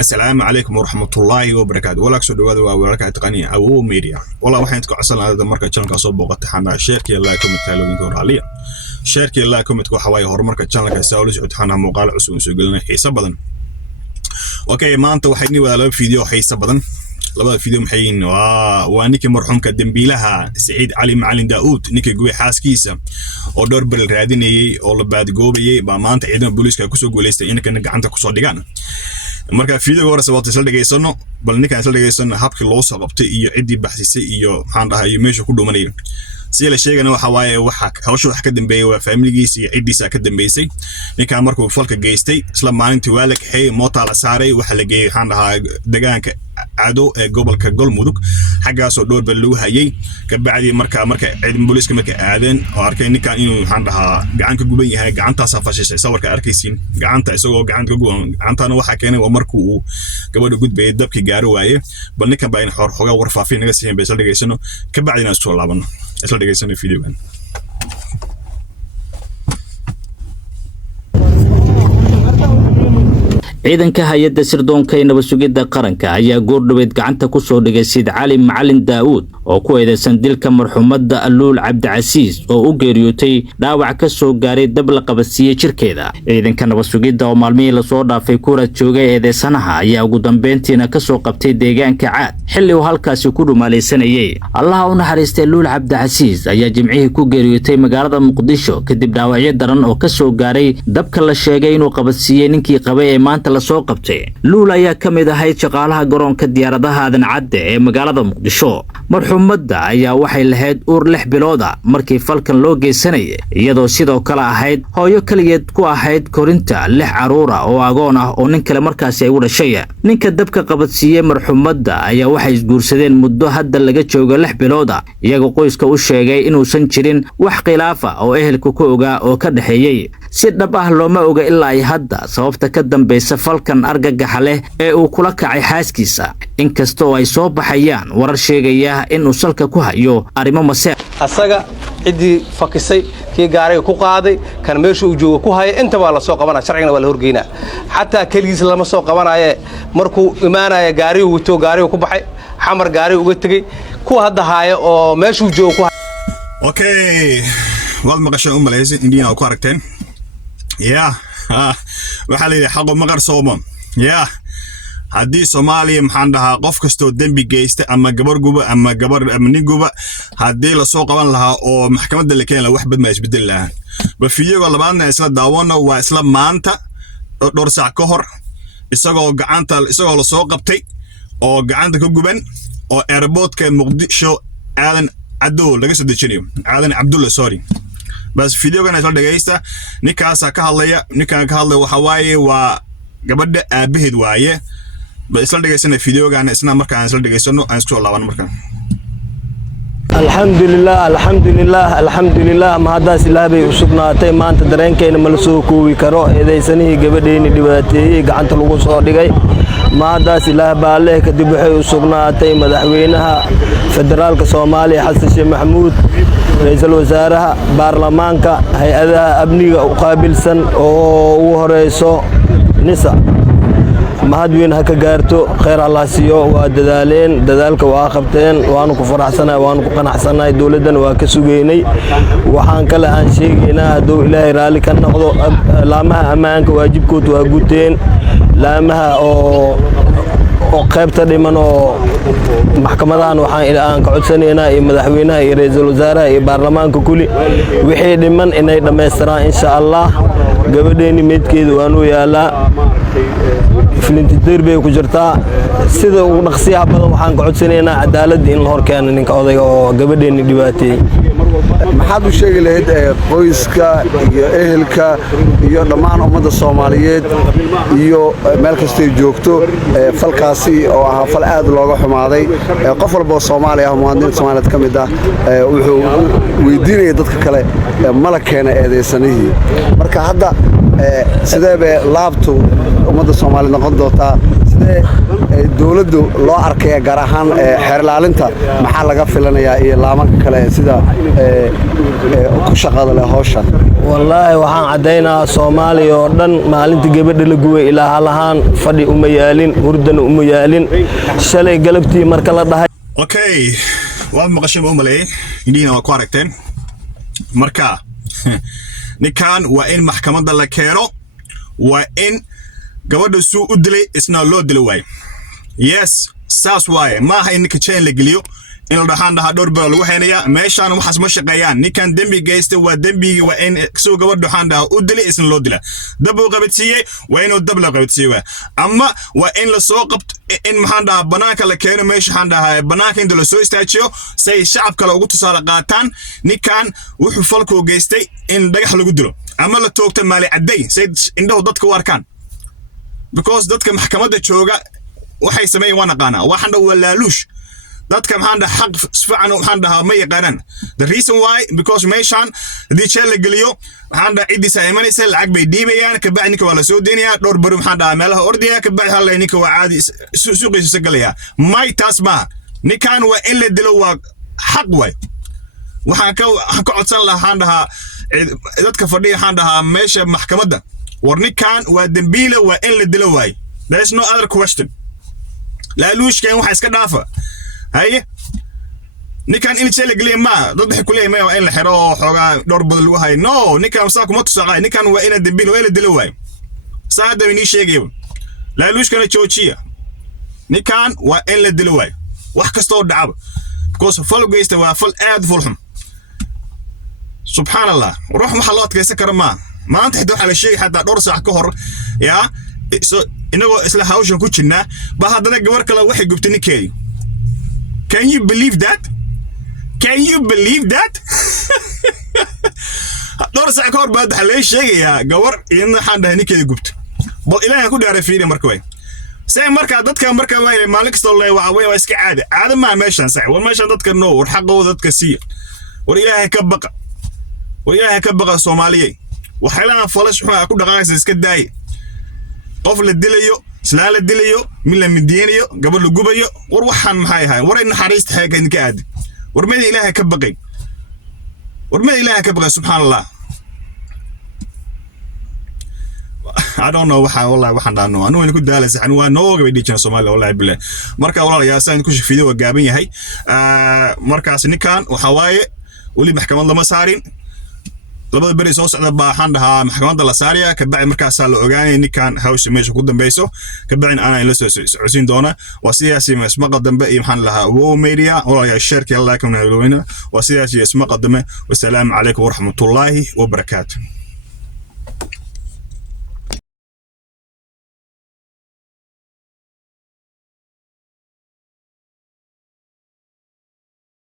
السلام عليكم ورحمة الله وبركاته. ولا أقصد هذا ولا كتقنية أو ميديا. والله واحد كأصل هذا مركز channel كصوب وقت حنا شركة الله يكون متكلمين كورالية. شركة الله يكون متكو حواي هور مركز channel كساولج وتحنا مقال عسون سجلنا حيس بدن. أوكي ما أنت وحدني ولا فيديو حيس بدن. لبعض فيديو محيين وانك مرحوم كدنبيلها سعيد علي معلم داود نيك جوي حاس كيسة ودور بالراديني أو بعد جوبي ما أنت عندنا بوليس كوسو جوليست إنك عندك كوسو ديجان. marka fiidiyowga hore sababta isla dhageysano bal ninkaan isla dhageysano habkii loo soo qabtay iyo cidii baxsisay iyo maxaan dhahay iyo meesha ku dhumanay si la sheegana waxa waaye waxa hawsha wax ka dambeeyay waa familigiisa iyo cidiisa ka dambeysay ninkaan markuu falka geystay isla maalintii waa la kaxay moota la saaray waxa la geeyay waxaan dhahay deegaanka عدو قبل كقول مدوك حاجة صدور بلوها يي كبعدي مركا عيد بوليس كمركا آذن وأركيني كان إنه عندها جعان كجوبين هاي جعان تصفى شيء صور كأركيسين جعان تسوق جعان كجوان جعان تانو حكينا ومركو قبل وجود بيدب كجارو وايه بل كان باين حوار حاجة ورفافين نجسين بيسال دقيسنو كبعدي ناس طول لعبنا بيسال دقيسنو فيديو كان ciidanka hay'adda sirdoonka ee nabad-sugidda qaranka ayaa goordhaweed gacanta ku soo dhigay Said Cali Macalin Daawud oo ku eedeysan dilka marxumadda Aluul Cabdicasiis oo u geeriyootay dhaawac ka soo gaaray dab la qabadsiiyay jirkeeda. Ciidanka nabad-sugidda oo maalmihii la soo dhaafay kuurad joogay eedeysanaha ayaa ugu dambeyntiina ka soo qabtay deegaanka Caad xilli uu halkaasi ku dhumaalaysanayay. Allah u naxariistay Aluul Cabdicasiis ayaa jimcihii ku geeriyootay magaalada Muqdisho kadib dhaawacyo daran oo ka soo gaaray dabka la sheegay inuu qabadsiiyay ninkii qabay ee maanta la soo qabtay. Luul ayaa ka mid ahayd shaqaalaha garoonka diyaaradaha Aadan Cadde ee magaalada Muqdisho. Marxumadda ayaa waxay lahayd uur 6 bilood ah markii falkan loo geysanayay iyadoo sidoo kale ahayd hooyo kaliyeed ku ahayd korinta 6 caruur ah oo agoon ah oo nin kale markaasi ay u dhashay. Ninka dabka qabadsiiyay marxumadda ayaa waxay isguursadeen muddo hadda laga joogo 6 bilood ah iyagoo qoyska u sheegay inuusan jirin wax khilaaf ah oo ehelku ku ogaa oo ka dhaxeeyay. Si dhab ah looma oga ilaa ay hadda sababta ka dambaysa falkan argagaxa leh ee uu kula kacay xaaskiisa inkastoo ay soo baxayaan warar sheegaya in uu salka ku hayo arrimo maseer asaga cidii fakisay kii gaariga ku qaaday kan meesha uu joogo ku hayay inta waa la soo qabanaa sharciga waa la horgeynaa xataa kaligiis lama soo qabanaaye markuu imaanaya gaariga wato gaariga ku baxay xamar gaariga uga tagay ku hadda haaya oo meesha uu joogo ku okay wad maqashay Malaysia indina ku aragteen waxaa la yidhi xaqo maqar sooma haddii Soomaaliya maxaan dhahaa qof kastoo dembi geysta ama gabar guba ama nin guba haddii la soo qaban lahaa oo maxkamadda la keeni lahaa wax bad ma isbedel lahaa ba fiidiyowga labaadna isla daawano waa isla maanta dhowr saac ka hor isagoo la soo qabtay oo gacanta ka guban oo airportka Muqdisho aadan cadow laga soo dejinayo aadan Cabdulla sorry بس فيديو كان يسولف دقيقة نكاسة كهالله نكان كهالله وحواي وقبل أبيهد وايه بس يسولف دقيقة فيديو كان اسمه مركان يسولف دقيقة إنه أنسكوا الله وانا مركان الحمد لله ما هذا سلابي وشكنا تي ما أنت درين كين ملسوكو ويكرو إذا سنه قبلين دباتي قعنت لوجو صادقي ما هذا سلاب عليه كدبحي وشكنا تي مدحوينها فدرال كصومالي حسن شيخ محمود رئيس الوزراء برلمانك هيئة أبنية وقابل سن وهرئيسو نساء ما هدوين هكا قارتو خير الله سيو وددالين ددالك واخبتين وانو كفرح سنة وانو كقنح سنة دولدن واكسوغيني وحان كلا عن شيءنا دو إلهي رالي كان نقضو لامها أمانك واجبكو تواقوتين لامها وقيبتا ديمانو maxkamadahan waxaan ilaa ka codsanayna ee madaxweynaha iyo ra'iisul wasaaraha iyo baarlamaanka kulli wixii dhiman inay dhameystiraan insha Allah gabadheeni meedkeedu waanu yaalaa filinti derbe ku jirtaa sida ugu dhaqsiyaha badan waxaan ka codsanaynaa cadaalad in la hor keeno ninka odayga oo gabadheeni dhibaatay maxaad u sheegi lahayd qoyska iyo ehelka iyo dhammaan ummadda Soomaaliyeed iyo meel kasta ay joogto falkaasi oo ah fal aad looga xumaaday qof walba Soomaali ah muwaadin Soomaaliyeed kamid ah wuxuu weydiinayay dadka kale malakeena eedeysanahay marka hadda sidee laabtu ummadda Soomaaliyeed noqon doontaa sidee dawladdu loo arkaya gaar ahaan xeer ilaalinta maxaa laga filanayaa iyo laamanka kale sida ku shaqada leh hawshan wallaahi waxaan caddaynaa Soomaaliya oo dhan maalinta gabadha la gubay ilaa halahaan fadhi uma yaalin hurdana uma yaalin shalay galabtii marka la dhahay okay waad maqashay u maleeyay indina waa ku aragteen marka ninkan waa in maxkamadda la keeno waa in gabadha suu u dilay isna loo dilo waay yes saas waaye ma aha in ninka chain la geliyo in la dhaxaan dhowr baa lagu heenaya meeshaan waxaas ma shaqeeyaan ninkan dambi geystay waa dambigi waa in soo gabadha dhaxaan u dilay isna loo dila dab uu qabadsiiyay waa inuu dab la qabadsiiyo ama waa in la soo qabto in maxaan dhahaa banaanka la keeno meesha waxaan dhahaa banaanka inta la soo istaajiyo say shacab kale ugu tusaale qaataan ninkan wuxuu falku geystay in dhagax lagu dilo ama la toogto maali caday say indhahu dadka u arkaan because dadka maxkamadda jooga waxay sameeyeen waa naqaana waxaan dhahaa waa laaluush dadka maxaan dhahaa xaq fiican waxaan dhahaa ma yaqaanaan the reason why because meeshaan hadii jeel la geliyo waxaan dhahaa cidiisa imanaysa lacag bay dhiibayaan ka bacdi ninka waa la soo deynayaa dhowr bari waxaan dhahaa meelaha ordaya ka bacdi hal ninka waa caadi suuqiisa galaya may taas ma ninkan waa in la dilo waa xaq way waxaan ka codsan lahaa waxaan dhahaa dadka fadhiya waxaan dhahaa meesha maxkamadda war ninkan waa dambiile waa in la dilo waay there is no other question laaluushkan waxa iska dhaafa haye ninkan in jeel la geliyo ma dad waxay ku leeyihiin waa in la xiro xoogaa dhowr badal lagu hayo no ninkan saa kuma tusaqay ninkan waa in dambiile waa in la dilo waay saada inii sheegayo laaluushkana joojiya ninkan waa in la dilo waay wax kasta oo dhacaba because fal geysta waa fal aad fulxum subhanallah ruux waxa loo adkaysan karo ma maanta xitaa waxa la sheegay xataa dhowr saac ka hor yaa so inagoo isla hawshan ku jirnaa ba haddana gabar kale waxay gubtay ninkeedii can you believe that dhowr saac ka hor baa waxa la sheegayaa gabar in waxaan dhahay ninkeedii gubtay bal ilaahay ku dhaaray fiiri marka way say marka dadka marka maalin kasta waa iska caadi ma meeshan sax waa meeshan dadka noo war xaqooda dadka siiya war ilaahay ka baqa Soomaaliyeey waxaylaan falash xuma ku dhaqaaqaysa iska daay qof la dilayo isla la dilayo min la midiinayo gabadh la gubayo war waxaan maxay ahay war in naxariista xeegan ka aad war meel ilaahay ka baqay subhanallah I don't know wallahi waxaan dhaano anu ku daalaysa anu waa nooga bay dhijina Soomaaliya wallahi bilaa marka walaalayaal saan ku shafiido waa gaaban yahay markaas ninkan waxa waaye wali maxkamad lama saarin labada bari soo socda baahan dhahaa maxkamadda la saariya ka bacdi markaas la ogaanay ninkan hawsha meesha ku dambayso ka bacdi ana la soo socodsiin doona waa siyaasi masmaqa dambe iyo maxaan lahaa Wow Media walaalayaal sheerkii Allah ka nabadgelyo waa siyaasi masmaqa dambe wassalaamu calaykum wa rahmatullaahi wa barakaatuh